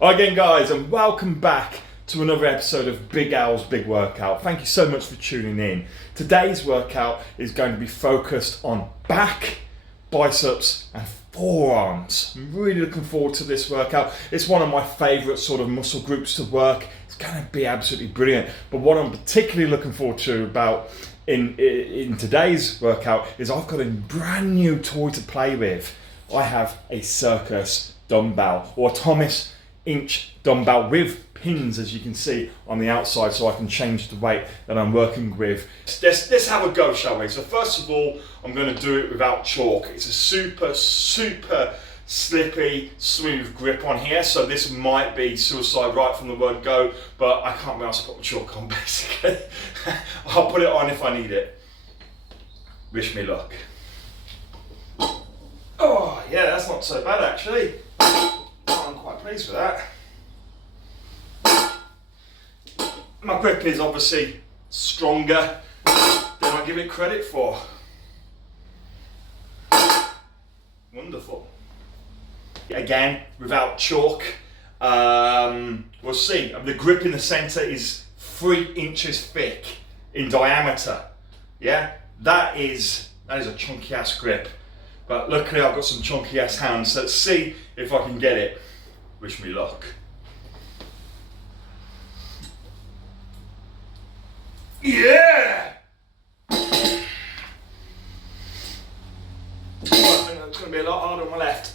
Again guys, and welcome back to another episode of Big Al's Big Workout. Thank you so much for tuning in. Today's workout is going to be focused on back, biceps and forearms. I'm really looking forward to this workout. It's one of my favourite sort of muscle groups to work. It's going to be absolutely brilliant. But what I'm particularly looking forward to about in today's workout is I've got a brand new toy to play with. I have a circus dumbbell, or Thomas inch dumbbell with pins, as you can see on the outside, so I can change the weight that I'm working with. Let's have a go, shall we? So first of all, I'm going to do it without chalk. It's a super slippy, smooth grip on here, so this might be suicide right from the word go, but I can't be asked to put my chalk on, basically. I'll put it on if I need it. Wish me luck. Oh yeah, that's not so bad actually. I'm quite pleased with that. My grip is obviously stronger than I give it credit for. Wonderful. Again, without chalk, we'll see. The grip in the centre is 3 inches thick in diameter. Yeah, that is a chunky ass grip. But luckily I've got some chunky ass hands, so let's see if I can get it. Wish me luck. Yeah! I think that's going to be a lot harder on my left.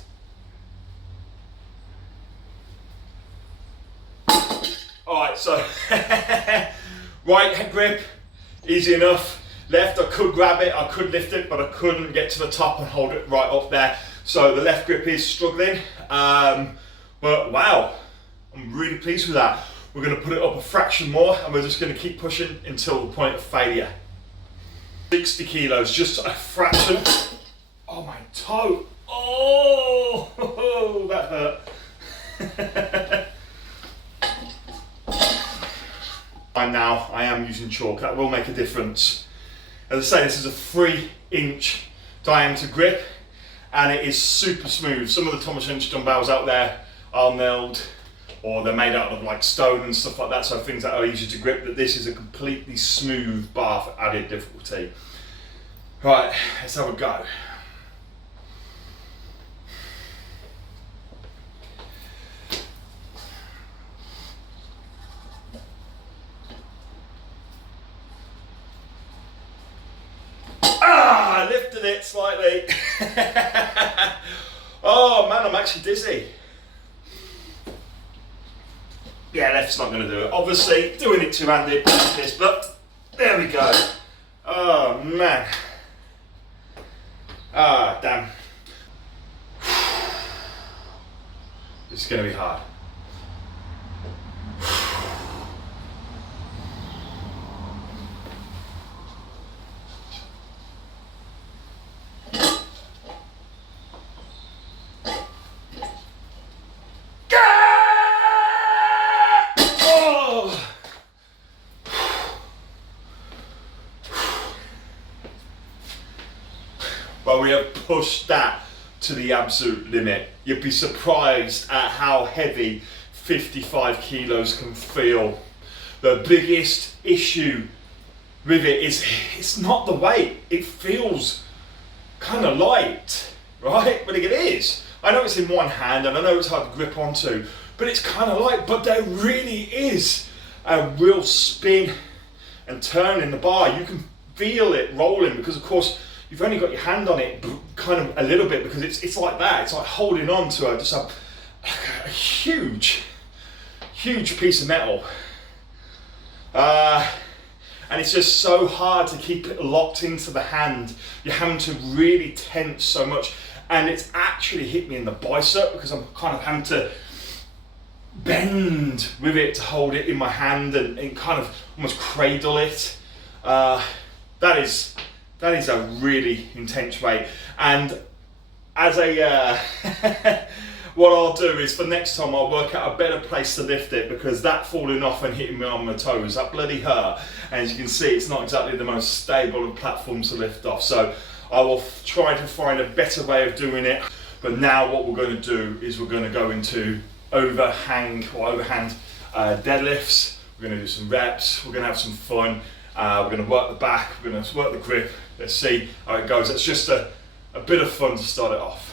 Alright, so right head grip, easy enough. Left, I could grab it, I could lift it, but I couldn't get to the top and hold it right up there. So the left grip is struggling, but wow, I'm really pleased with that. We're going to put it up a fraction more, and we're just going to keep pushing until the point of failure. 60 kilos, just a fraction. Oh, my toe. Oh, that hurt. And now I am using chalk, that will make a difference. As I say, this is a 3 inch diameter grip and it is super smooth. Some of the Thomas inch dumbbells out there are milled or they're made out of like stone and stuff like that, so things that are easy to grip, but this is a completely smooth bar for added difficulty. Right, let's have a go. I lifted it slightly. Oh man, I'm actually dizzy. Yeah, left's not going to do it. Obviously, doing it two-handed like this, but there we go. Oh man. Ah, damn. This is going to be hard. Well, we have pushed that to the absolute limit. You'd be surprised at how heavy 55 kilos can feel. The biggest issue with it is it's not the weight. It feels kind of light, right? But it is. I know it's in one hand and I know it's hard to grip onto, but it's kind of light. But there really is a real spin and turn in the bar. You can feel it rolling because, of course, you've only got your hand on it kind of a little bit because it's like that. It's like holding on to a huge piece of metal. And it's just so hard to keep it locked into the hand. You're having to really tense so much. And it's actually hit me in the bicep because I'm kind of having to bend with it to hold it in my hand and kind of almost cradle it. That is a really intense weight, and as a what I'll do is for next time I'll work out a better place to lift it, because that falling off and hitting me on my toes, that bloody hurt, and as you can see it's not exactly the most stable of platforms to lift off, so I will try to find a better way of doing it. But now what we're going to do is we're going to go into overhang or overhand deadlifts. We're going to do some reps, we're going to have some fun, we're going to work the back, we're going to work the grip. Let's see how it goes. It's just a bit of fun to start it off.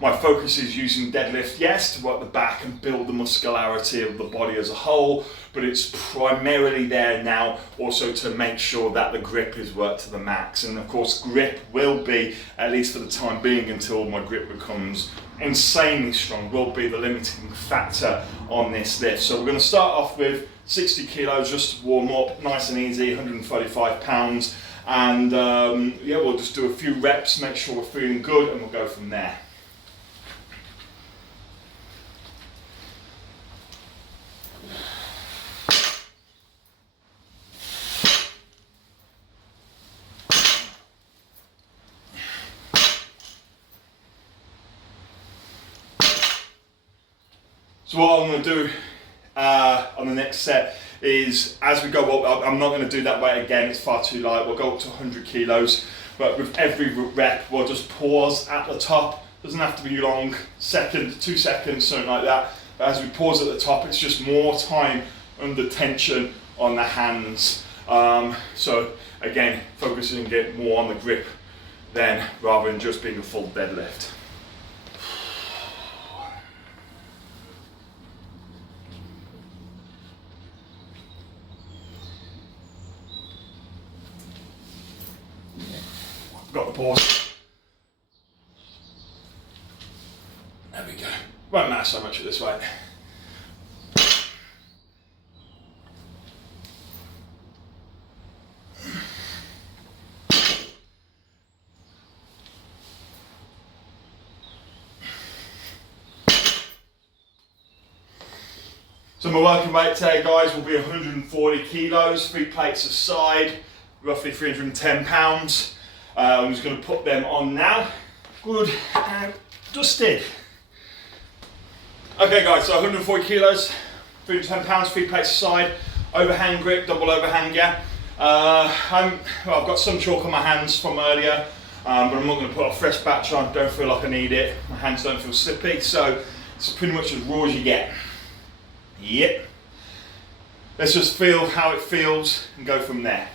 My focus is using deadlift, yes, to work the back and build the muscularity of the body as a whole, but it's primarily there now also to make sure that the grip is worked to the max. And of course, grip will be, at least for the time being, until my grip becomes insanely strong, will be the limiting factor on this lift. So we're going to start off with 60 kilos just to warm up, nice and easy, 135 pounds. And yeah, we'll just do a few reps, make sure we're feeling good, and we'll go from there. So what I'm going to do on the next set is, as we go up, I'm not going to do that weight again, it's far too light. We'll go up to 100 kilos, but with every rep we'll just pause at the top. Doesn't have to be long, second, 2 seconds, something like that. But as we pause at the top, it's just more time under tension on the hands. So again, focusing a bit more on the grip then, rather than just being a full deadlift. Got the pause. There we go. Won't matter so much at this weight. So my working weight today, guys, will be 140 kilos, 3 plates aside, roughly 310 pounds. I'm just going to put them on now. Good and dusted. Okay guys, so 140 kilos, 310 pounds, 3 plates aside, overhand grip, double overhand, yeah. I've got some chalk on my hands from earlier, but I'm not going to put a fresh batch on. Don't feel like I need it. My hands don't feel slippy, so it's pretty much as raw as you get. Yep. Let's just feel how it feels and go from there.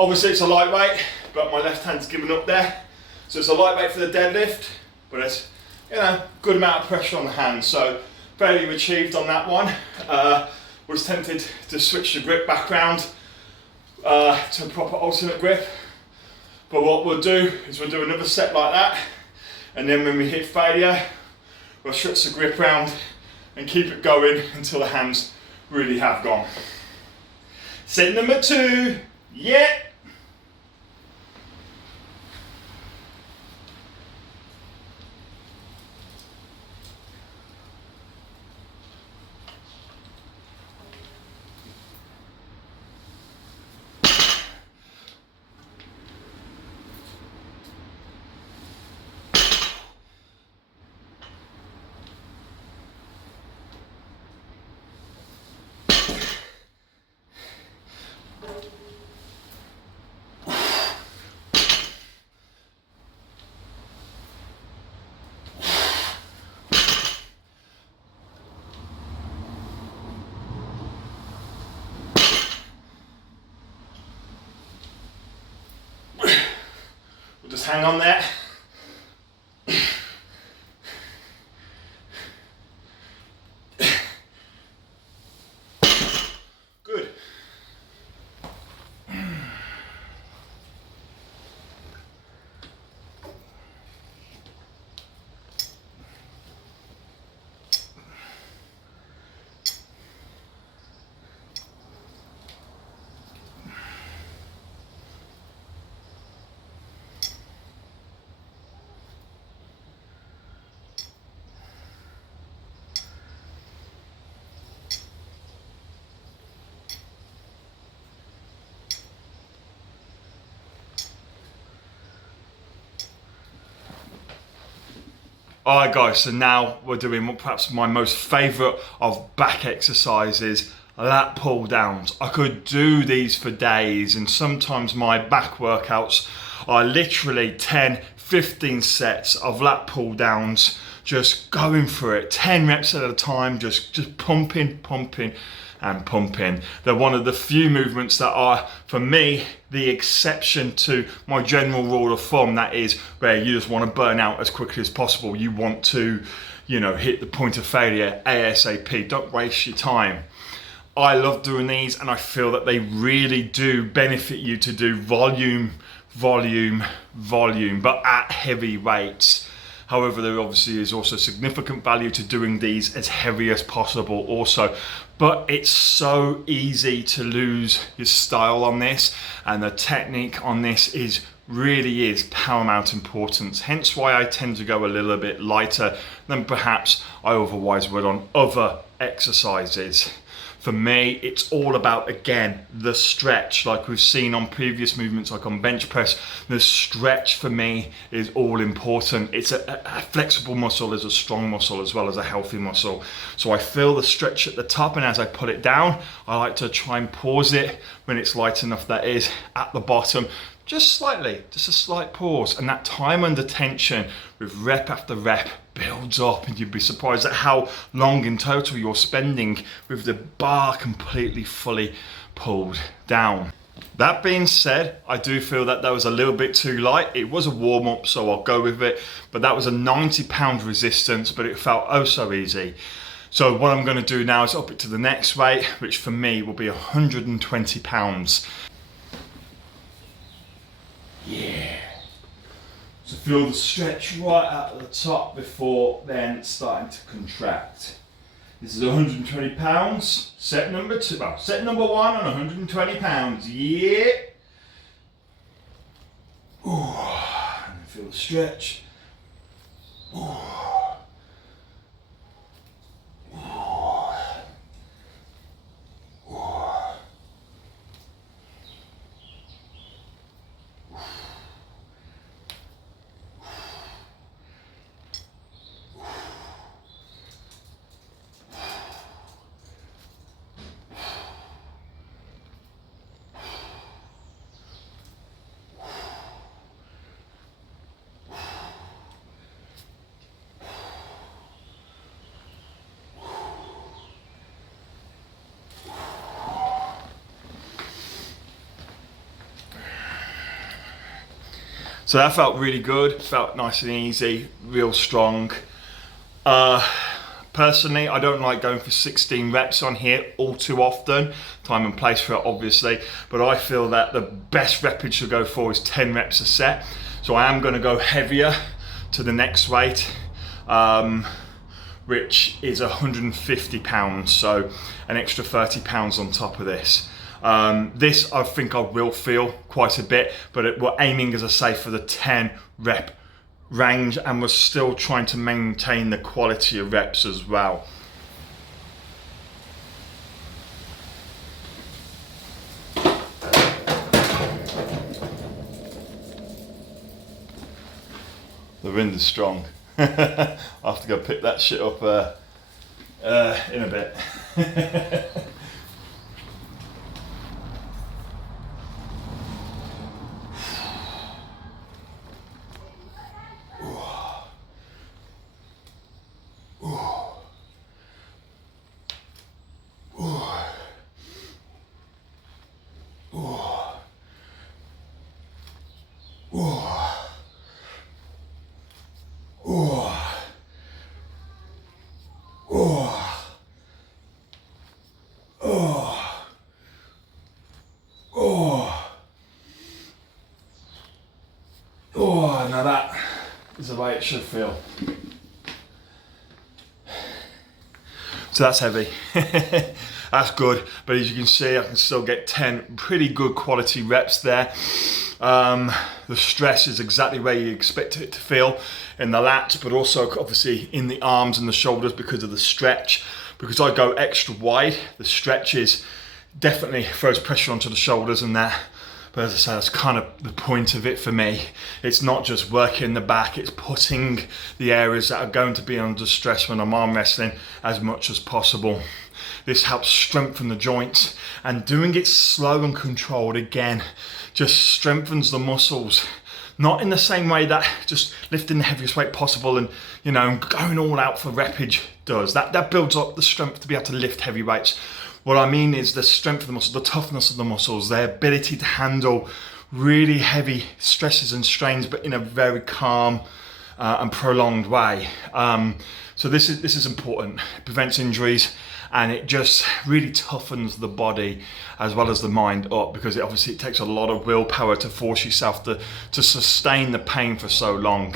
Obviously it's a lightweight, but my left hand's given up there. So it's a lightweight for the deadlift, but it's, you know, good amount of pressure on the hands. So fairly achieved on that one. Was tempted to switch the grip back round to a proper alternate grip. But what we'll do is we'll do another set like that. And then when we hit failure, we'll switch the grip round and keep it going until the hands really have gone. Set number 2, yeah. Just hang on there. Good. Alright guys, so now we're doing perhaps my most favourite of back exercises, lat pull downs. I could do these for days, and sometimes my back workouts are literally 10, 15 sets of lat pull downs, just going for it, 10 reps at a time, just pumping and pumping. They're one of the few movements that are, for me, the exception to my general rule of thumb, that is where you just want to burn out as quickly as possible. You want to, hit the point of failure ASAP. Don't waste your time. I love doing these, and I feel that they really do benefit you to do volume, but at heavy weights. However, there obviously is also significant value to doing these as heavy as possible also. But it's so easy to lose your style on this, and the technique on this really is paramount importance. Hence why I tend to go a little bit lighter than perhaps I otherwise would on other exercises. For me, it's all about, again, the stretch. Like we've seen on previous movements, like on bench press, the stretch for me is all important. It's a flexible muscle is a strong muscle as well as a healthy muscle. So I feel the stretch at the top, and as I put it down, I like to try and pause it when it's light enough, that is, at the bottom. Just slightly, just a slight pause, and that time under tension with rep after rep builds up, and you'd be surprised at how long in total you're spending with the bar completely fully pulled down. That being said, I do feel that was a little bit too light. It was a warm-up, so I'll go with it, but that was a 90-pound resistance, but it felt oh so easy. So what I'm going to do now is up it to the next weight, which for me will be 120 pounds. Yeah. So feel the stretch right at the top before then starting to contract. This is 120 pounds. Set number 2. Well, set number 1 on 120 pounds. Yeah. Ooh. And then feel the stretch. Ooh. So that felt really good, felt nice and easy, real strong. Personally, I don't like going for 16 reps on here all too often, time and place for it obviously, but I feel that the best repage to go for is 10 reps a set. So I am gonna go heavier to the next weight, which is 150 pounds, so an extra 30 pounds on top of this. This I think I will feel quite a bit, but we're aiming, as I say, for the 10 rep range, and we're still trying to maintain the quality of reps as well. The wind is strong. I'll have to go pick that shit up in a bit. Now that is the way it should feel. So that's heavy. That's good, but as you can see, I can still get 10 pretty good quality reps there. The stress is exactly where you expect it to feel in the lats, but also obviously in the arms and the shoulders because of the stretch. Because I go extra wide, the stretch is definitely throws pressure onto the shoulders and that. But as I say, that's kind of the point of it for me. It's not just working the back, it's putting the areas that are going to be under stress when I'm arm wrestling as much as possible. This helps strengthen the joints, and doing it slow and controlled again just strengthens the muscles. Not in the same way that just lifting the heaviest weight possible and, you know, going all out for reppage does. That builds up the strength to be able to lift heavy weights. What I mean is the strength of the muscles, the toughness of the muscles, their ability to handle really heavy stresses and strains, but in a very calm and prolonged way. So this is important. It prevents injuries, and it just really toughens the body as well as the mind up, because it takes a lot of willpower to force yourself to sustain the pain for so long.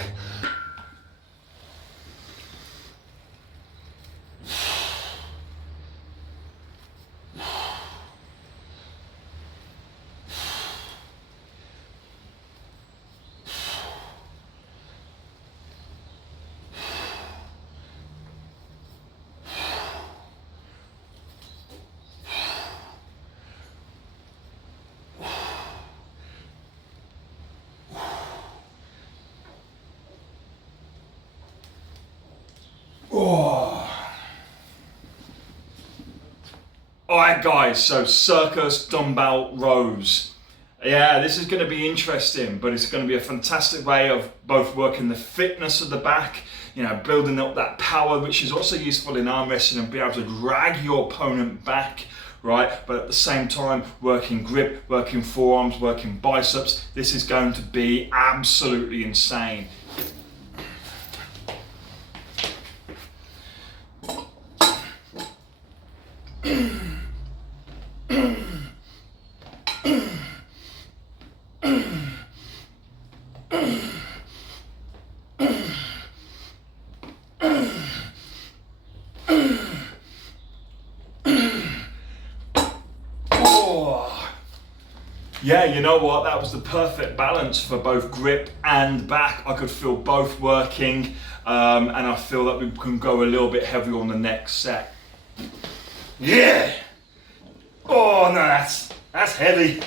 Alright guys, so circus dumbbell rows. Yeah, this is going to be interesting, but it's going to be a fantastic way of both working the fitness of the back, you know, building up that power, which is also useful in arm wrestling, and be able to drag your opponent back, right? But at the same time, working grip, working forearms, working biceps. This is going to be absolutely insane. Yeah, you know what? That was the perfect balance for both grip and back. I could feel both working, and I feel that we can go a little bit heavier on the next set. Yeah! Oh no, that's heavy.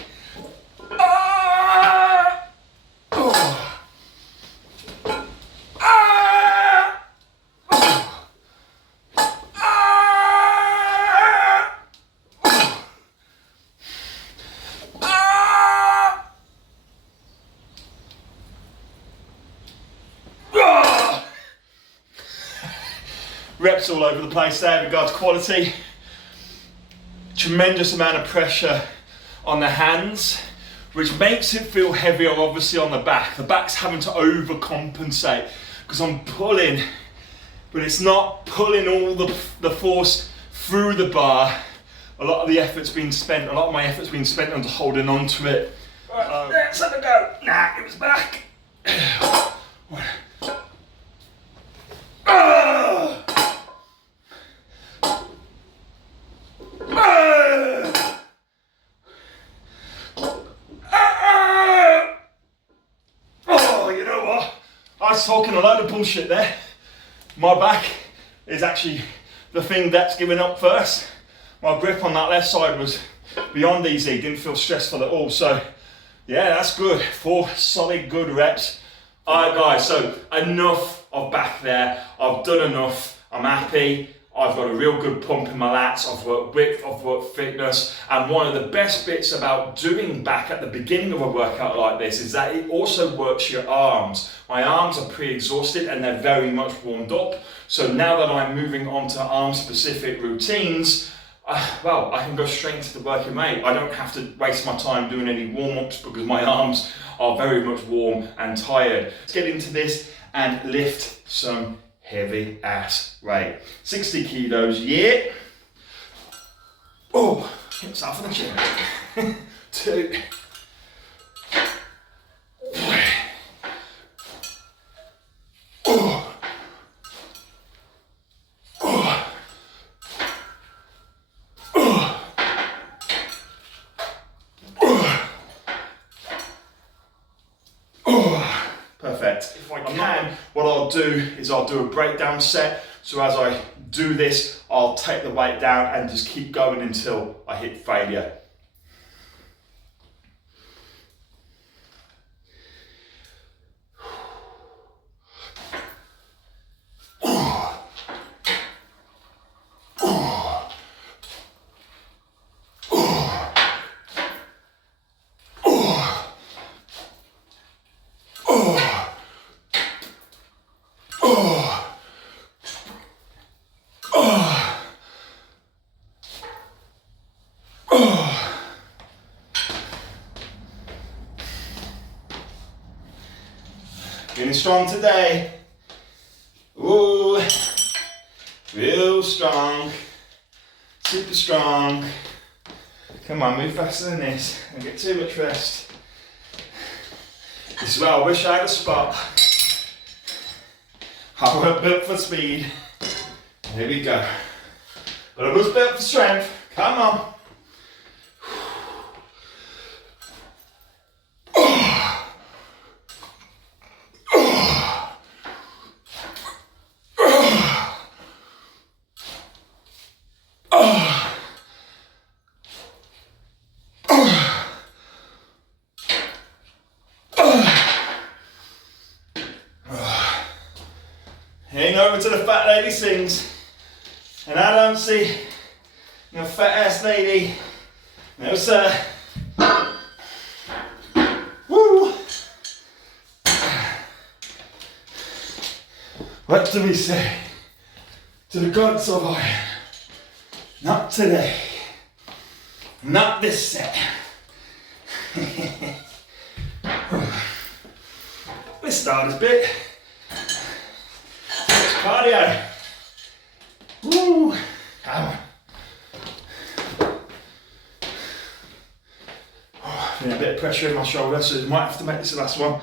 Ah! Oh. Ah! Oh. Reps all over the place there in regards to quality. Tremendous amount of pressure on the hands, which makes it feel heavier obviously on the back. The back's having to overcompensate because I'm pulling, but it's not pulling all the force through the bar. A lot of my effort's been spent on holding on to it. Right, let's have a go. Nah, it was back. I was talking a load of bullshit there. My back is actually the thing that's giving up first. My grip on that left side was beyond easy, didn't feel stressful at all. So yeah, that's good. 4 solid good reps. All right guys, so enough of back there. I've done enough, I'm happy. I've got a real good pump in my lats, I've worked width, I've worked fitness, and one of the best bits about doing back at the beginning of a workout like this is that it also works your arms. My arms are pre-exhausted and they're very much warmed up, so now that I'm moving on to arm-specific routines, well, I can go straight into the working weight. I don't have to waste my time doing any warm-ups because my arms are very much warm and tired. Let's get into this and lift some heavy ass weight. 60 kilos, yeah. Oh, hit myself in the chin. 2. Oh. Oh. Oh. Oh. Perfect. If I can, what I'll do is I'll do a breakdown set. So as I do this, I'll take the weight down and just keep going until I hit failure. Feeling strong today. Ooh, real strong, super strong. Come on, move faster than this. Don't get too much rest. This is where I wish I had a spot. I wasn't built for speed. Here we go. But I was built for strength. Come on. Heading over to the fat lady sings, and I don't see no fat ass lady. No sir. Woo! What do we say to the gods of iron? Not today. Not this set. Let's start this bit. Cardio. Woo! Come on. Feeling a bit of pressure in my shoulder, so you might have to make this the last one.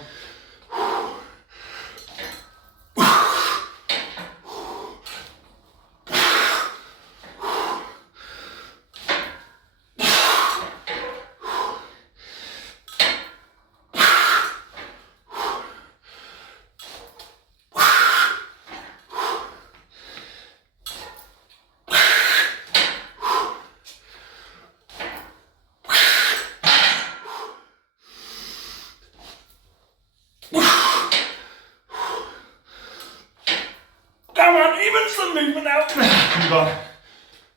Come on, even some movement out. Come on.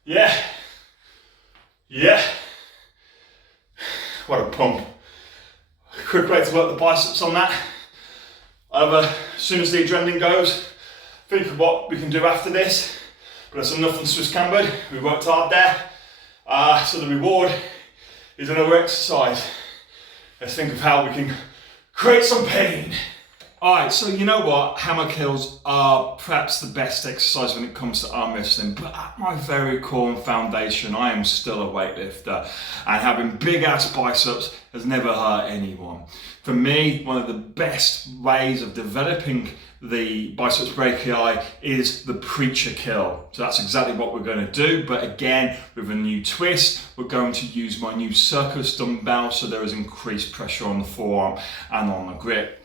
Yeah. Yeah. What a pump. Quick way to work the biceps on that. As soon as the adrenaline goes, think of what we can do after this. But there's some nothing Swiss cambered. We worked hard there. So the reward is another exercise. Let's think of how we can create some pain. Alright, so you know what? Hammer curls are perhaps the best exercise when it comes to arm wrestling, but at my very core and foundation, I am still a weightlifter, and having big ass biceps has never hurt anyone. For me, one of the best ways of developing the biceps brachii is the preacher curl. So that's exactly what we're going to do, but again, with a new twist, we're going to use my new circus dumbbell, so there is increased pressure on the forearm and on the grip.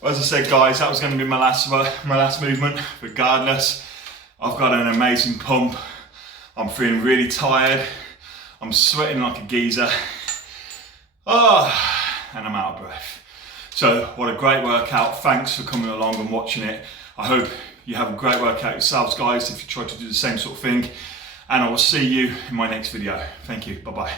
As I said, guys, that was going to be my last movement. Regardless, I've got an amazing pump. I'm feeling really tired. I'm sweating like a geezer. And I'm out of breath. So what a great workout. Thanks for coming along and watching it. I hope you have a great workout yourselves, guys, if you try to do the same sort of thing. And I will see you in my next video. Thank you. Bye-bye.